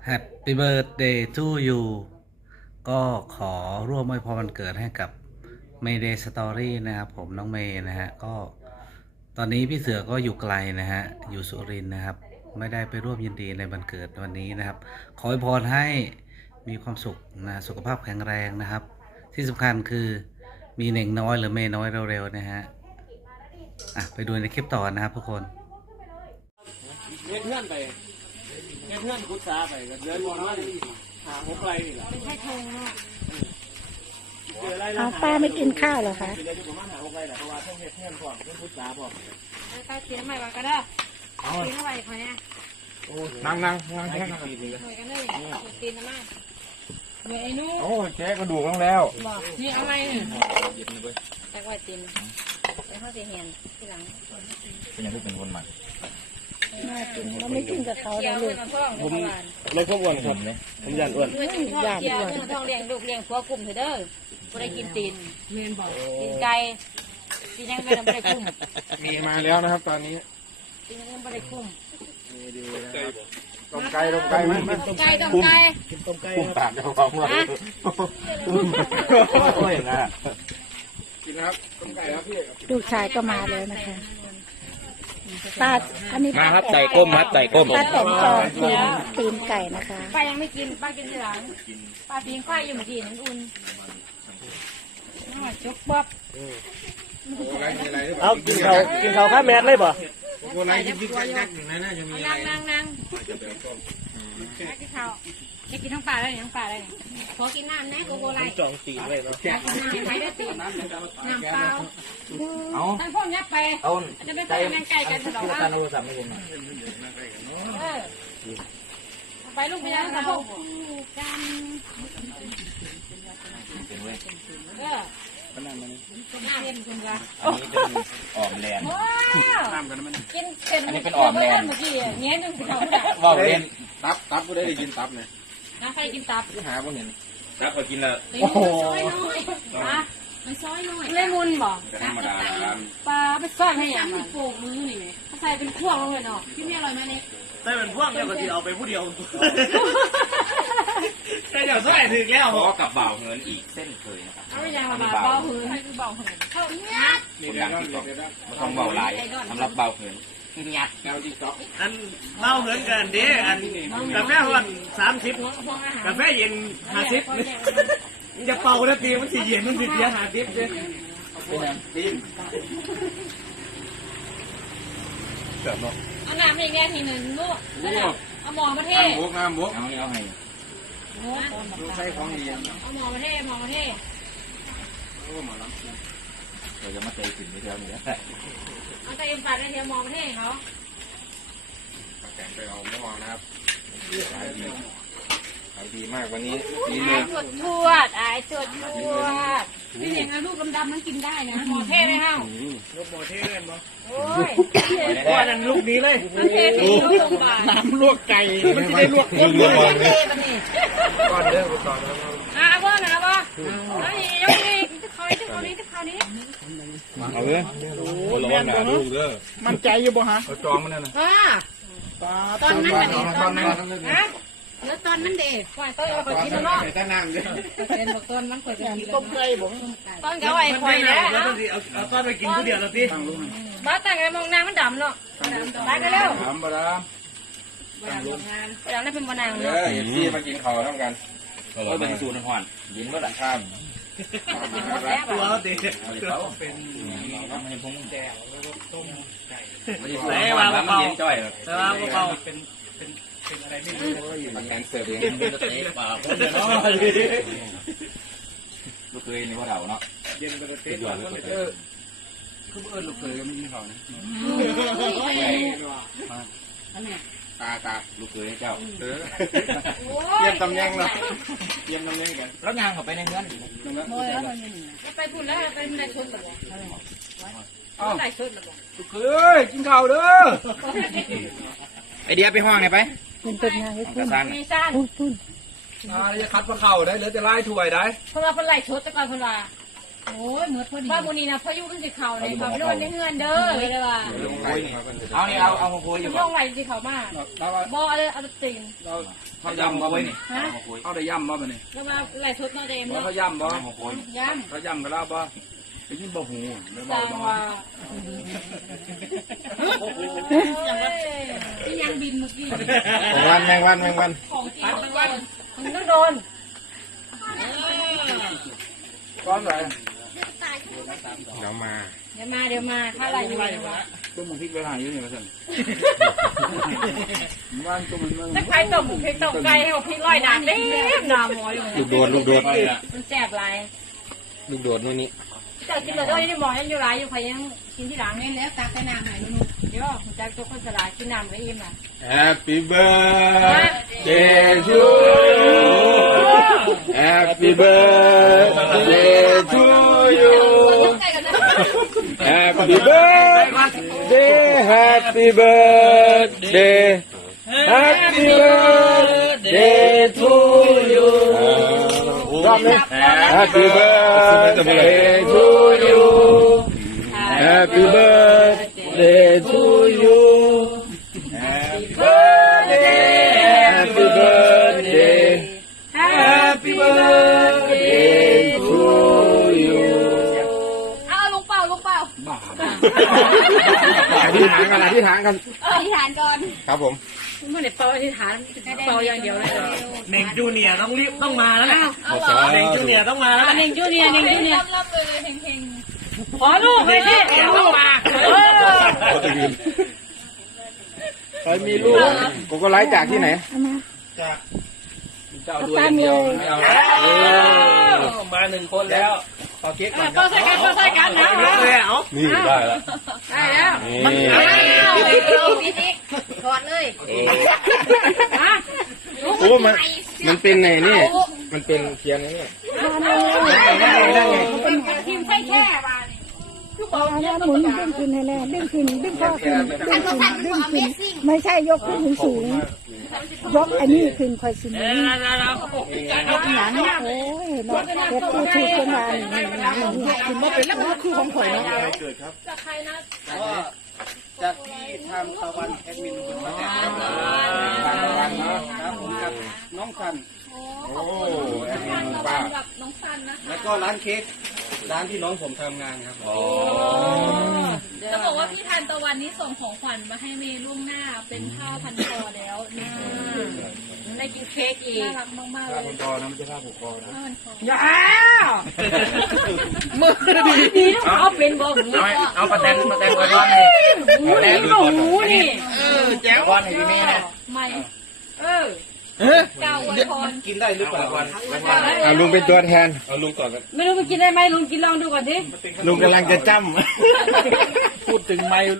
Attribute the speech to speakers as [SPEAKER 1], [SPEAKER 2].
[SPEAKER 1] Happy Birthday to you ก็ขอร่วมอวยพรวันเกิดให้กับ Mayday Story นะครับผมน้องเมย์นะฮะก็ตอนนี้พี่เสือก็อยู่ไกลนะฮะอยู่สุรินทร์นะครับไม่ได้ไปร่วมยินดีในวันเกิดวันนี้นะครับขออวยพรให้มีความสุขนะสุขภาพแข็งแรงนะครับที่สำคัญคือมีเน่งน้อยหรือเมย์น้อยเร็วๆนะฮะไปดูในคลิปต่อนะครับทุกคน
[SPEAKER 2] เพื่อนไปเพื่อนกุศลไปก็เดินวนมาหาหัวไกลนี่แหละไม่ใช่ทงเนาะ
[SPEAKER 3] เอาป้าไม่กินข้าวเหรอคะ
[SPEAKER 2] เดินอยู่ประมาณหาหัวไกลแหละเพราะว่าเพื่อนพร้อมเพื่อนกุศลพร้อม
[SPEAKER 4] ไปเสียใหม่ก่อนก็ได้ตีเข้าไปคอยเนี่ย
[SPEAKER 2] นั่งหน่อย
[SPEAKER 4] กันเลยตีนนะมาเดี๋ยวไอ้นู้
[SPEAKER 2] โอ้แจ๊กระดูกต้องแล้ว
[SPEAKER 4] บอกนี่เอาไงแต่ว่าตีนไปเข้าเสียเหียนทีหลัง
[SPEAKER 2] เป็นยังไงเป็นคนใหม่
[SPEAKER 3] น่ากินเราไม่กินกับเขาเลยลูก
[SPEAKER 2] ผมเลยพวกอ้วนครับผมยันอ้วน
[SPEAKER 4] อยากอ้วนท้องเลี้ยงลูกเลี้ยงผัวกลุ่มเถอะเด้อไม่ได้กินตีนเมียนบอกกินไก่ตีนยังไม่ได้คุ้ม
[SPEAKER 2] มีมาแล้วนะครับตอนนี้
[SPEAKER 4] ตีนยังไม่ได้คุ้ม
[SPEAKER 2] ต้มไก่ไหม
[SPEAKER 4] ต้มไก่
[SPEAKER 2] คุ้มปากเขาบอกว่าโอ้ยนะกินนะครับต้มไก่ครับพี่
[SPEAKER 3] ลูกชายก็มาเลยนะคะป้าอันนี้
[SPEAKER 2] มาครับไก่ก้มครับไก่ก้ม
[SPEAKER 3] ป้าแต่งจอตีนไก่นะคะ
[SPEAKER 4] ป้ายังไม่กินป้ากินทีหลังป้าปีนไฟอยู่เมื่อกี้นั่นอุ่นจุกบ๊อบ
[SPEAKER 2] เอากินเขาข้าแมทเลยป่ะ
[SPEAKER 4] โกไลกินยักษ์อย่างนั้นน่าจะมีนั่งกินข้าวจะกินทั้งปลาได้ทั้งปลาได้ขอกินน้ำนะโกไล
[SPEAKER 2] จองตีเลยเนาะ
[SPEAKER 4] กินน้ำไม่ได้ตีน้ำเปล่า
[SPEAKER 2] เอา
[SPEAKER 4] ท่านพ่อยับไปจะไม่ใช่แมงไก่กันถลอกว่าไปลูกไปยังท่านพ่อกัน
[SPEAKER 2] นั่นมัน
[SPEAKER 4] น้ำเย็นคุณกะ
[SPEAKER 2] อันนี้เป็นอ่อมแลน
[SPEAKER 4] กินเป็น
[SPEAKER 2] อันนี้เป็นอ่อมแลน
[SPEAKER 4] เมื่อกี้เงี้ยนึงเขาด่า
[SPEAKER 2] ว่าเล่นตับกูได้กินตับเลย
[SPEAKER 4] น้ำใครกินตับ
[SPEAKER 2] หาบ่เห็นตับก็กินละ
[SPEAKER 4] โอ้โหมันซอยน้อยเล่มุนบ่
[SPEAKER 2] ธรรมดา
[SPEAKER 4] ปลาไปซ่อนให้ยังโป่งมือนี่ไหมถ้าใส่เป็นพวงลงเลยเนาะพี่นี่อร่อยไหมเนี่ย
[SPEAKER 2] ใส่เป็นพวงเนี่ยก็จะเอาไปผู้เดียวใส่เดี๋ยวใส่ถึงแล้วเพราะกับเบาเงินอีกเส้นเคยนะครับ
[SPEAKER 4] เอาอย่างเบาหืนให้คือเบาหืนเข้าเนี้ย
[SPEAKER 2] คนดังที่บอกมาทำเบาลายสำหรับเบาเหินงัด
[SPEAKER 5] อันเมาเหมือนกันเด้อันกาแฟวัน30กาแฟเย็น50จะเป่าแล้วตีมันสิเย็นมันสิเสีย50เด้
[SPEAKER 2] เป็นยังตีนเสิร์ฟเนาะ
[SPEAKER 4] เอาน้ำอีกแง่ทีหนึ่งลูกเอาหมอมาเท
[SPEAKER 2] น้ำบวกเอาให้ใช้ของดี
[SPEAKER 4] เอาหมอมาเท
[SPEAKER 2] โอ้หมอลำเราจะมาเตะถึงเดียวนี้
[SPEAKER 4] เอาแต่เอ็มปาดได้เทียมหมอมาเทเขา
[SPEAKER 2] แต่งไปเอาหม้อนะครับขายดีมากวันนี้
[SPEAKER 4] ดีเลยชวดนี่อย่างนั้นลูกดำๆมันกินได้นะหมอเทไหมเฮ้า
[SPEAKER 5] ลูกหมอเทเล่นบ่
[SPEAKER 4] โอ้ย
[SPEAKER 5] ว่านั่นลูกนี้เลย
[SPEAKER 2] น้ำลวกไก่มันจะได้ลวก
[SPEAKER 4] เทแบบนี้
[SPEAKER 2] ก่อนเด้อก่อน
[SPEAKER 4] บ่แล้วนี่ยกนี่จะคอยนี้
[SPEAKER 2] เอาเลยโอ้ระวังหนาลูกเด้อ
[SPEAKER 5] มันใจอยู่บ่ฮะ
[SPEAKER 2] จองมันนั่นนะ
[SPEAKER 4] ตอนนั้นแล้วตอนนั้นเด็กฝ่ายต้นเอาไปกินแล้วเนาะ
[SPEAKER 2] ใส่น้ำเด้อ
[SPEAKER 4] เป็นบอกต้นมันควรจะกิน
[SPEAKER 5] ต้มไก่บ่
[SPEAKER 4] ต้นเขาไอ้ควายแล้ว
[SPEAKER 5] เอาต้นไปกินผู้เดียวแล้วพี่
[SPEAKER 4] บ้าแต่งไงมองนางมันดำเนาะไปกันเร็ว
[SPEAKER 2] บาดาม
[SPEAKER 4] ได้เป็นบนางเนาะ
[SPEAKER 2] พี่มากินข้าวทำกันก็เป็นสูตรน้ำหวานยินก็ดังข้าม
[SPEAKER 5] ตัวเด็ก
[SPEAKER 2] เป็นมันยังพงแจ่ต้มไก่
[SPEAKER 5] แต่ว่า
[SPEAKER 2] มันเย็นจ้อย
[SPEAKER 5] แต่ว่าเบาเป็นอะไรไม่รู้
[SPEAKER 2] มันแกงเสิร์ฟเองเป็นเตะป่าคนเนาะลูกเคยนี่ว่าเดาเนาะ
[SPEAKER 5] เย็นเป็นเตะป่าคนเออคือเอิญลูกเคยก็ไม่มีเขานะ
[SPEAKER 2] ตาลูกเคยเจ้าเยี่ยมตำแหน่งเนาะเยี่ยมตำแหน่งกันแล้วยางเขาไปในเงิน
[SPEAKER 4] ไปพูดแล้วไปในชุดหรอในชุดหรอ
[SPEAKER 2] ลูกเคยกินข้าวเด้อไอเดียไปห้องไหนไป
[SPEAKER 3] เป็นไง
[SPEAKER 4] คุณมีซ่าน
[SPEAKER 2] จะคัดมาเข่าได้หรือจะไล่ถวยได้
[SPEAKER 4] คนเราเป็นไล่ชุดแต่ก่อนคนเราโอ้ยเหมือนพอดีว่าบุนีนะพายุมันสิเข่าเลยเขาไม่โดนได้เงินเด้อเลยว่า
[SPEAKER 2] เอานี่เอาหัวโขยอยู่
[SPEAKER 4] ลงไหลสิเขามากบ่เลยเอาติ่ง
[SPEAKER 2] เขาย่ำมาไว้นี่
[SPEAKER 4] ฮะ
[SPEAKER 2] เขาได้ย่ำมาบ่นี่
[SPEAKER 4] แล้วมาไหลชุดนอเดม
[SPEAKER 2] ว่า
[SPEAKER 4] เนาะ
[SPEAKER 2] เขาย่ำบ่หัวโขย
[SPEAKER 4] ย่
[SPEAKER 2] เขาย่ำกันแล้วบ่ได้ยินบ่หู
[SPEAKER 4] ำจังว่าที่ยังบินเมื่อกี้
[SPEAKER 2] แมงวัน
[SPEAKER 4] ของจริงมันต้องโดน
[SPEAKER 2] ก้อนอะไร
[SPEAKER 5] เดี๋ยวมา
[SPEAKER 4] เดี๋ยวมาถ้าอะไรอยู่
[SPEAKER 2] ต้มพริกไปหาอยู่นี่มาสั่นบ้านต้มมัน
[SPEAKER 4] ถ้าใครต้มพริกต้มไก่ให้พริกลอยน้ำเต็มน้ำหมออยู่
[SPEAKER 5] ลูกโดด
[SPEAKER 4] มันแซ่บไร
[SPEAKER 5] ลูกโดดนู่นนี่
[SPEAKER 4] เจ้ากินเลยด้วยนี่หมอยังอยู่ไรอยู่ใครยังกินที่หลังนี่แล้วตักใส่น้ำให้นุ่มเดี๋ยวผมจะตัวคนสลายกินน้ำไว้อิ่มอ่ะ
[SPEAKER 5] Happy birthday to you Happy birthday to you Happy birthday Happy birthday Happy birthday to you รอบนึง Happy birthday to you Happy birthday to you Happy birthday Happy birthday to you
[SPEAKER 4] เอาลุงเป่า
[SPEAKER 5] อธิษฐานกันอธิษฐานกัน
[SPEAKER 4] อธิษฐานก่อน
[SPEAKER 5] ครับผม
[SPEAKER 4] ไม่ได้เป่าอธิษฐานเป่าอย่างเดียวเลย
[SPEAKER 5] เน่งจูเนียร์ต้องมาแล้วนะเน่งจูเนียร์ต้องมาแล้ว
[SPEAKER 4] หนึ่งจูเนียร์รับเลยเฮงขอลูกเลยที่ลูกมา
[SPEAKER 5] ใครมีลูกกูก็ไลฟ์จากที่ไหน
[SPEAKER 2] เจ้าด้วยอย่างเดียวไม่เอามา1 คนแล้วขอเค้กก่อน
[SPEAKER 4] ก็ใส่กันนะ
[SPEAKER 5] นี่ได้แล้ว
[SPEAKER 4] ได้แล้ว
[SPEAKER 5] นี่
[SPEAKER 4] กอดเลย
[SPEAKER 5] โอ้มันเป็นไงนี่มันเป็นเทียนนี่
[SPEAKER 4] ทีมใช่แค่บ้าน
[SPEAKER 3] เอาแล้วหมุนดึงขึ้นให้แน่ดึงขึ้นดึงข้อขึ้นดึงขึ้นไม่ใช่ยกขึ้นสูงยกอันนี้ขึ้นค่อยสินี้หนังโอ้ยเนาะเก็บตู้ถูกกันมาขึ้นมาเป็นแล้วคือของข่อยเนาะ
[SPEAKER 2] เกิดครับ
[SPEAKER 4] จากใครนะ
[SPEAKER 2] จากที่ทำตะวันแอดมินคนมาแจกครับผมกับน้องสันโอ้แอดมินป้า
[SPEAKER 4] กับน้องซันนะคะ
[SPEAKER 2] แล้วก็ร้านเค้กร้านที่น้องผมทำงานครับ
[SPEAKER 4] จะบอกว่าพี่ทันตะวันนี้ส่งของขวัญมาให้เมย์ล่วงหน้าเป็นผ้าพันคอแล้วนะได้กินเค้กอีกน่ารักมากๆเลย
[SPEAKER 2] คอนะไม่ใช่ผ้าผูกคอนะ
[SPEAKER 4] อย่ามือดีต้องเอาเป็นบ่หมู
[SPEAKER 2] เอาประแตนไว้ก่อนเลย
[SPEAKER 4] หมูนี่
[SPEAKER 2] แจ้วก้อนให้พี่แม่นะ
[SPEAKER 4] ไม่เก้าวันพร
[SPEAKER 2] กินได้หรือเปล่าวัน
[SPEAKER 5] เอาลุงเป็นตัวแทนเอาลุงก่อน
[SPEAKER 4] ไม่รู้ไปกินได้ไหมลุงกินลองดูก่อนดิ
[SPEAKER 5] ลุงกำลังจะจ้ำพูดถึงไม้